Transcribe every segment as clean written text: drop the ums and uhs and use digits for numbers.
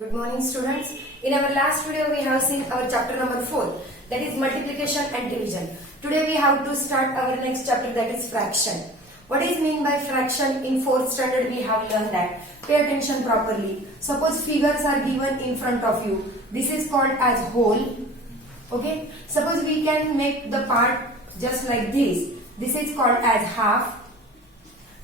Good morning students. In our last video we have seen our chapter number 4, that is multiplication and division. Today we have to start our next chapter, that is fraction. What is mean by fraction? In 4th standard we have learned that. Pay attention properly. Suppose figures are given in front of you. This is called as whole. Okay. Suppose we can make the part just like this. This is called as half.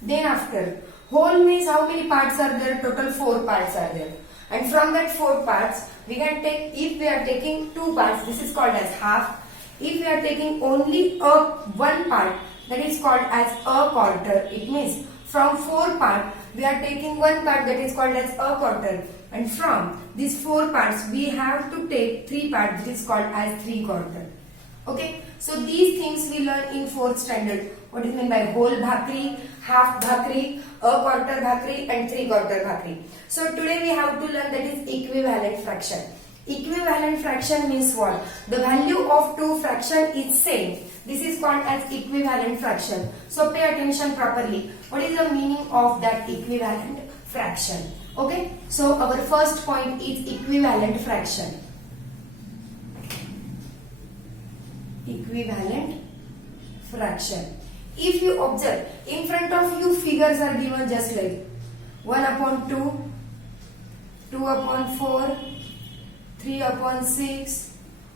Then after, whole means how many parts are there? Total 4 parts are there. And from that 4 parts, we can take, if we are taking 2 parts, this is called as half. If we are taking only one part, that is called as a quarter. It means from 4 parts, we are taking one part, that is called as a quarter. And from these 4 parts, we have to take 3 parts, that is called as 3 quarter. Okay, so these things we learn in 4th standard. What is meant by whole bhakri, half bhakri, a quarter bhakri and 3 quarter bhakri. So today we have to learn that is equivalent fraction. Equivalent fraction means what? The value of two fraction is same. This is called as equivalent fraction. So pay attention properly. What is the meaning of that equivalent fraction? Okay, so our first point is equivalent fraction. Equivalent fraction. If you observe, in front of you figures are given just like 1 upon 2, 2 upon 4, 3 upon 6,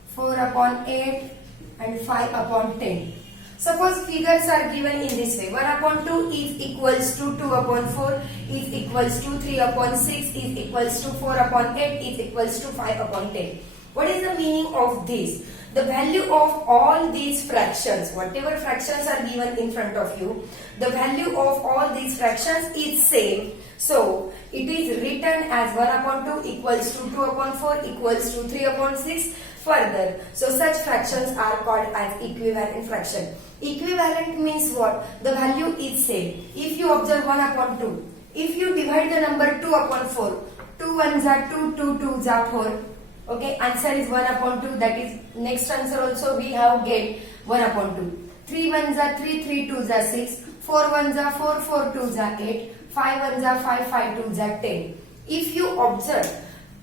4 upon 8 and 5 upon 10. Suppose figures are given in this way. 1 upon 2 is equals to 2 upon 4 is equals to 3 upon 6 is equals to 4 upon 8 is equals to 5 upon 10. What is the meaning of this? The value of all these fractions, whatever fractions are given in front of you, the value of all these fractions is same. So, it is written as 1 upon 2 equals to 2 upon 4 equals to 3 upon 6 further. So, such fractions are called as equivalent fraction. Equivalent means what? The value is same. If you observe 1 upon 2, if you divide the number 2 upon 4, 2 ones are 2, 2 twos are 4. Okay, answer is 1 upon 2. That is next answer also we have get 1 upon 2. 3 ones are 3, 3 twos are 6. 4 ones are 4, 4 twos are 8. 5 ones are 5, 5 twos are 10. If you observe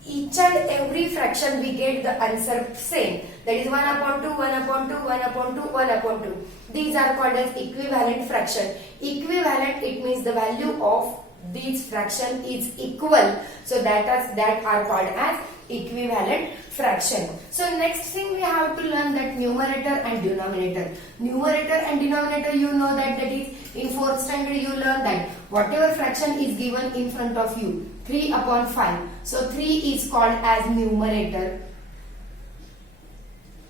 each and every fraction we get the answer same. That is 1 upon 2, 1 upon 2, 1 upon 2, 1 upon 2. These are called as equivalent fraction. Equivalent, it means the value of these fraction is equal. So that are called as equivalent fraction. So next thing we have to learn that numerator and denominator. Numerator and denominator, you know that is in 4th standard you learn that whatever fraction is given in front of you, 3 upon 5. So 3 is called as numerator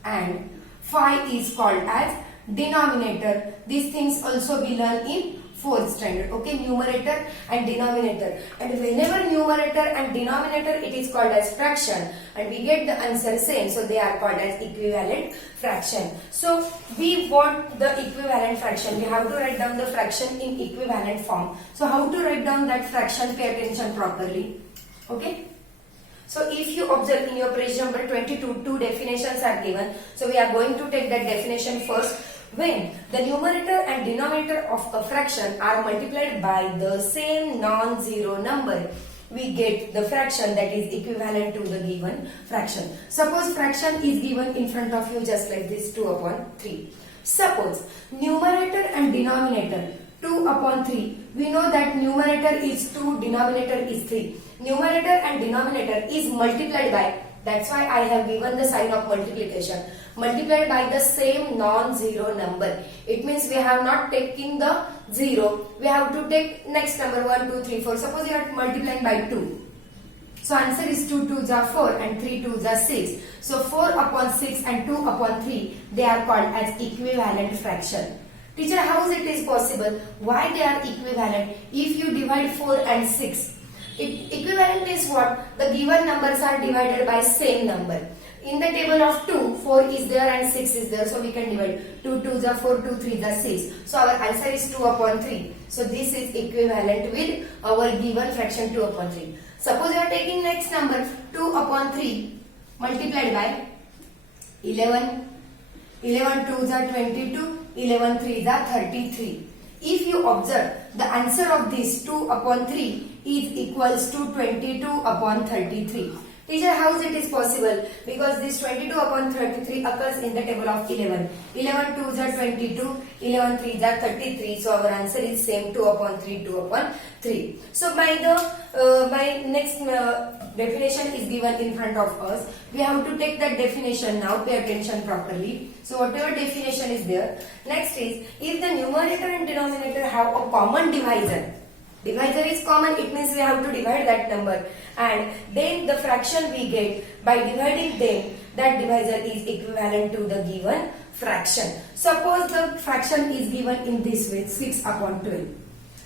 and 5 is called as denominator. These things also we learn in 4th standard. Okay, numerator and denominator. And whenever numerator and denominator, it is called as fraction and we get the answer same. So they are called as equivalent fraction. So we want the equivalent fraction. We have to write down the fraction in equivalent form. So how to write down that fraction? Pay attention properly. Okay. So if you observe in your page number 22, two definitions are given. So we are going to take that definition first. When the numerator and denominator of a fraction are multiplied by the same non-zero number, we get the fraction that is equivalent to the given fraction. Suppose fraction is given in front of you just like this, 2 upon 3. Suppose numerator and denominator 2 upon 3. We know that numerator is 2, denominator is 3. Numerator and denominator is multiplied by, that's why I have given the sign of multiplication. Multiplied by the same non-zero number. It means we have not taken the 0. We have to take next number 1, 2, 3, 4. Suppose you are multiplying by 2. So answer is 2 twos are 4 and 3 twos are 6. So 4 upon 6 and 2 upon 3, they are called as equivalent fraction. Teacher, how is it possible? Why they are equivalent? If you divide 4 and 6, equivalent is what? The given numbers are divided by same number. In the table of 2, 4 is there and 6 is there. So we can divide 2 2s are 4, 2 3s are 6. So our answer is 2 upon 3. So this is equivalent with our given fraction 2 upon 3. Suppose you are taking next number 2 upon 3 multiplied by 11. 11 2s are 22. 11 3s are 33. If you observe, the answer of this 2 upon 3 is equals to 22 upon 33. Teacher, how it is possible? Because this 22 upon 33 occurs in the table of 11. 11 2s are 22, 11 3s are 33. So our answer is same 2 upon 3, 2 upon 3. So by next definition is given in front of us. We have to take that definition now. Pay attention properly. So whatever definition is there. Next is, if the numerator and denominator have a common divisor. Divisor is common, it means we have to divide that number, and then the fraction we get by dividing them, that divisor is equivalent to the given fraction. Suppose the fraction is given in this way, 6 upon 12.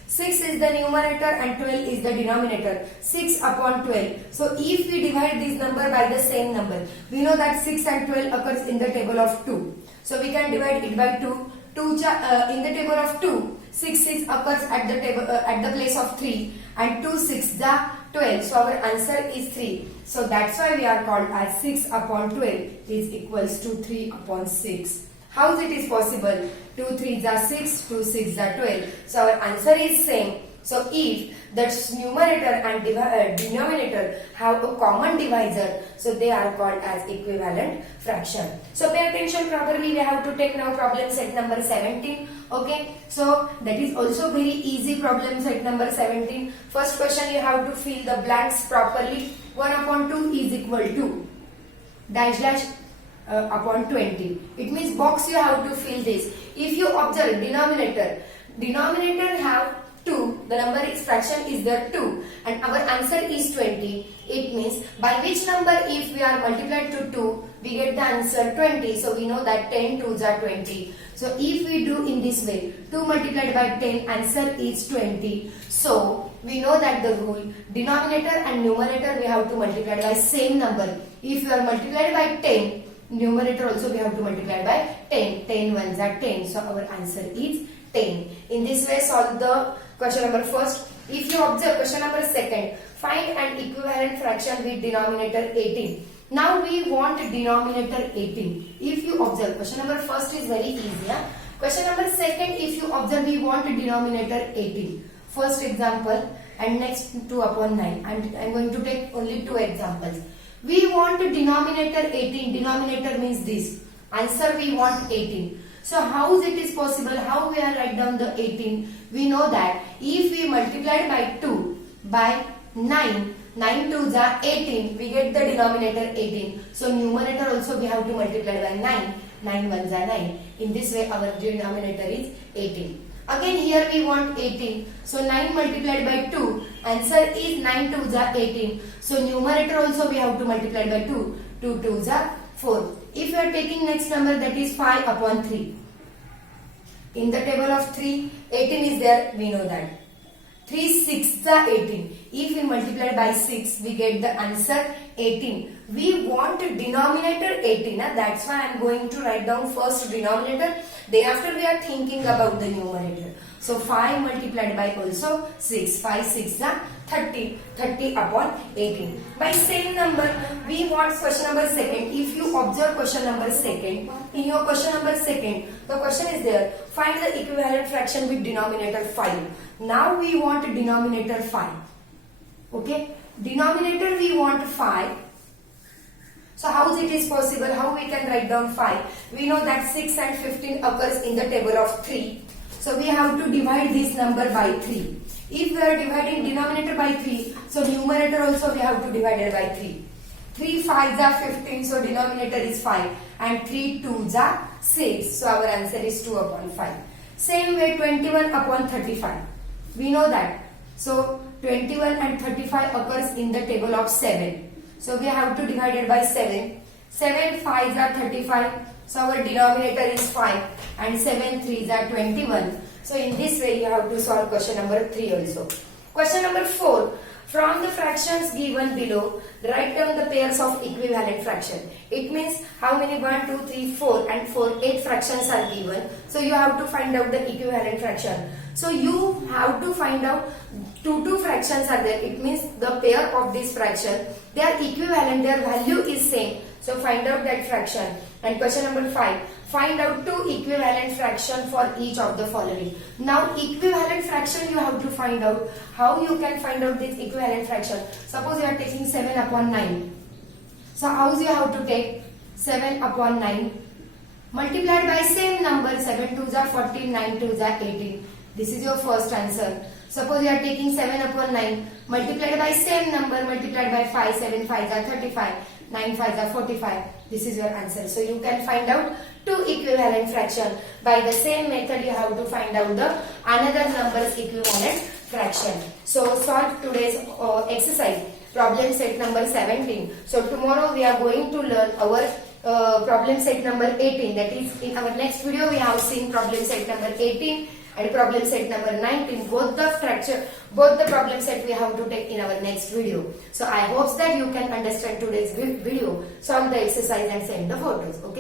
6 is the numerator and 12 is the denominator. 6 upon 12. So if we divide this number by the same number, we know that 6 and 12 occurs in the table of 2. So we can divide it by 2. In the table of 2, 6 occurs at the table at the place of 3, and 2 6 the 12. So our answer is 3. So that's why we are called as 6 upon 12 is equals to 3 upon 6. How it is possible? 2 3s are 6, 2 6s are 12. So our answer is same. So if the numerator and denominator have a common divisor, so they are called as equivalent fraction. So pay attention properly. We have to take now problem set number 17. Okay, so that is also very easy problem set number 17. First question, you have to fill the blanks properly. 1 upon 2 is equal to dash dash upon 20. It means box you have to fill this. If you observe denominator have 2, the number is fraction is there 2, and our answer is 20. It means by which number if we are multiplied to 2, we get the answer 20. So we know that 10 2s are 20. So if we do in this way, 2 multiplied by 10, answer is 20. So we know that the rule, denominator and numerator we have to multiply by same number. If you are multiplied by 10, numerator also we have to multiply by 10. 10 ones are 10. So our answer is 10. In this way, solve the question number first. If you observe question number second, find an equivalent fraction with denominator 18. Now we want denominator 18. If you observe, question number first is very easy. Question number second, if you observe, we want denominator 18. First example and next 2 upon 9. I'm going to take only 2 examples. We want denominator 18. Denominator means this. Answer we want 18. So how it is possible? How we are write down the 18? We know that if we multiply by 2 by 9, 9 2s are 18, we get the denominator 18. So numerator also we have to multiply by 9, 9 1s are 9. In this way our denominator is 18. Again here we want 18. So 9 multiplied by 2, answer is 9 2s are 18. So numerator also we have to multiply by 2, 2 2s are 4. If we are taking next number, that is 5 upon 3. In the table of 3, 18 is there, we know that. 3 6 are 18. If we multiply by 6, we get the answer 18. We want denominator 18. That's why I am going to write down first denominator. Thereafter we are thinking about the numerator. So 5 multiplied by also 6. 5 6 are 30. 30 upon 18. By same number, we want question number second. If you observe question number second, in your question number second, the question is there. Find the equivalent fraction with denominator 5. Now we want denominator 5. Okay. Denominator we want 5. So how it is possible? How we can write down 5? We know that 6 and 15 occurs in the table of 3. So we have to divide this number by 3. If we are dividing denominator by 3, so numerator also we have to divide it by 3. 3 5s are 15, so denominator is 5. And 3 2s are 6. So our answer is 2 upon 5. Same way 21 upon 35. We know that. So 21 and 35 occurs in the table of 7. So we have to divide it by 7. 7 5s are 35. So our denominator is 5. And 7 3s are 21. So in this way you have to solve question number 3 also. Question number 4. From the fractions given below, write down the pairs of equivalent fraction. It means how many 1, 2, 3, 4 and 4, 8 fractions are given. So you have to find out the equivalent fraction. So you have to find out two fractions are there. It means the pair of this fraction, they are equivalent, their value is same. So find out that fraction. And question number 5. Find out two equivalent fraction for each of the following. Now equivalent fraction you have to find out. How you can find out this equivalent fraction? Suppose you are taking 7 upon 9. So how you have to take 7 upon 9 multiplied by same number, 7 2s are 14, 9 2s are 18. This is your first answer. Suppose you are taking 7 upon 9 multiplied by same number, multiplied by 5, 7 5s are 35, 9 5s are 45. This is your answer. So you can find out two equivalent fraction. By the same method you have to find out the another number's equivalent fraction. So solve today's exercise, problem set number 17. So tomorrow we are going to learn our problem set number 18. That is, in our next video we have seen problem set number 18 and problem set number 19. Both the problem set we have to take in our next video. So I hope that you can understand today's video, solve the exercise and send the photos. Okay.